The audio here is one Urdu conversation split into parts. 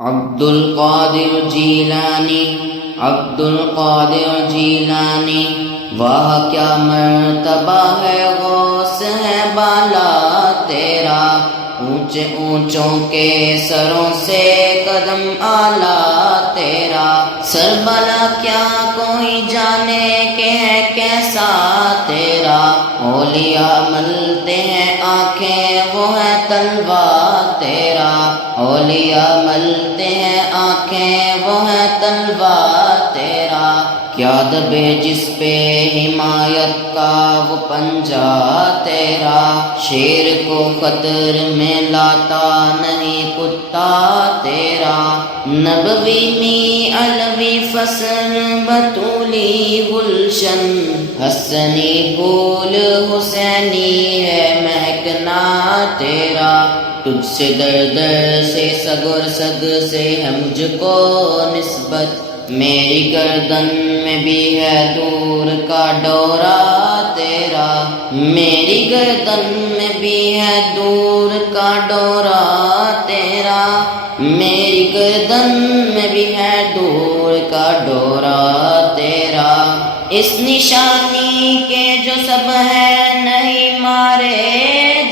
عبد القادر جیلانی، عبد القادر جیلانی، واہ کیا مرتبہ ہے، غوث ہے بالا تیرا، اونچے اونچوں کے سروں سے قدم اعلیٰ تیرا، سر بلا کیا کوئی جانے کہ ہے کیسا تیرا، اولیاء ملتے ہیں آنکھیں وہ ہے طلوہ تیرا، اولیاء ملتے ہیں آنکھیں وہ ہے طلوہ تیرا، کیا دبے جس پہ حمایت کا وہ پنجہ تیرا، شیر کو خطر میں لاتا نہیں کتا تیرا، نبوی می علوی فصل بطولی گلشن، حسنی پھول حسینی ہے مہکنا تیرا، تجھ سے در در سے سگ سگ سے ہے مجھ کو نسبت، میری گردن میں بھی ہے دور کا ڈورا تیرا، میری گردن میں بھی ہے دور کا ڈورا تیرا، میری گردن میں بھی ہے دور کا ڈورا تیرا، اس نشانی کے جو سب ہے نہیں مارے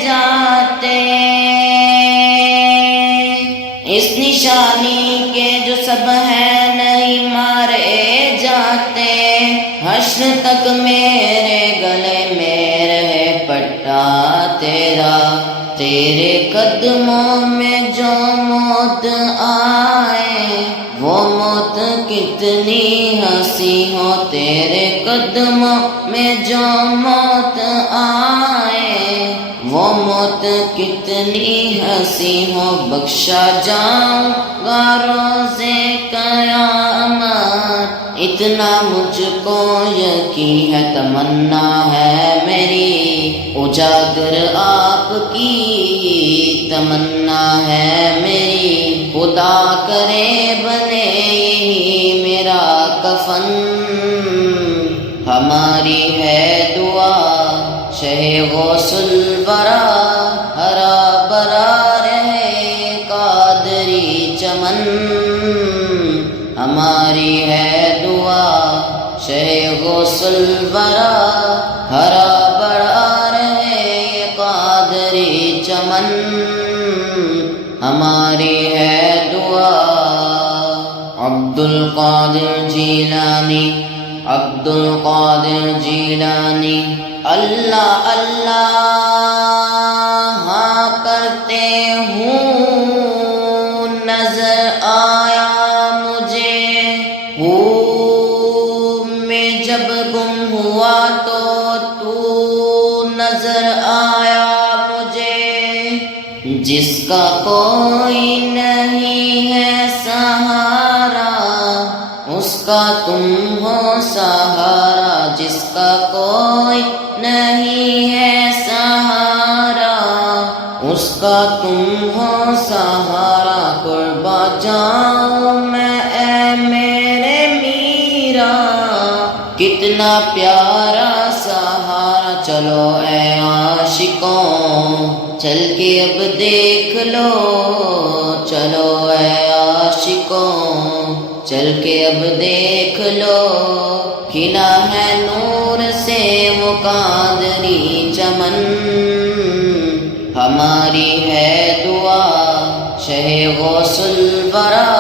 جاتے، اس نشانی کے جو سب ہے نہیں مارے جاتے، حشر تک میرے گلے میں رہے پٹا تیرا، تیرے قدموں میں جو موت آئے وہ موت کتنی ہنسی ہو، تیرے قدموں میں جو موت آئے وہ موت کتنی ہنسی ہو، بخشا جاؤں گا روزے قیامت، اتنا مجھ کو یقین ہے، تمنا ہے میری اجاگر آپ کی تمنا ہے میری، خدا کرے بنے یہی میرا کفن، ہماری ہے دعا شہ غوث الورا، ہرا بھرا رہے قادری چمن، ہماری ہے دعا شہ غوث الورا، ہرا بھرا رہے قادری چمن، ہماری ہے دعا۔ عبد القادر جیلانی، عبد القادر جیلانی، اللہ اللہ ہاں کرتے ہوں نظر آیا مجھے، میں جب گم ہوا تو نظر آیا مجھے، جس کا کوئی نہیں ہے سہارا اس کا تم ہو سہارا، جس کا کوئی نہیں ہے سہارا اس کا تم ہو سہارا، قربا جاؤں میں اے میرے میرا، کتنا پیارا سہارا، چلو اے عاشقوں چل کے اب دیکھ لو، چلو اے عاشقوں چل کے اب دیکھ لو، کھلا ہے نور سے وہ قادری چمن، ہماری ہے دعا شہ غوث الورا،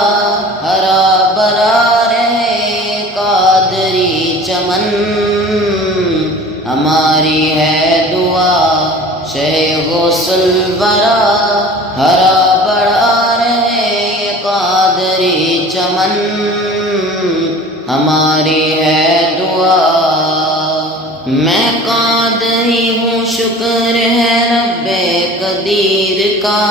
ہرا بھرا رہے قادری چمن، ہماری ہے دعا شہ غوث الورا، ہرا بھرا رہے قادری چمن، ہماری ہے دعا۔ میں قادری ہوں شکر ہے رب قدیر کا،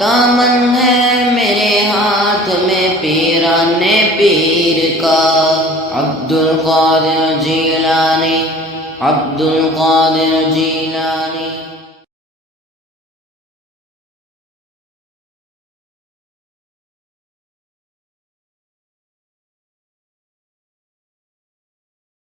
دامن ہے میرے ہاتھ میں پیران پیر کا، عبد القادر جیلانی، عبد القادر جیلانی۔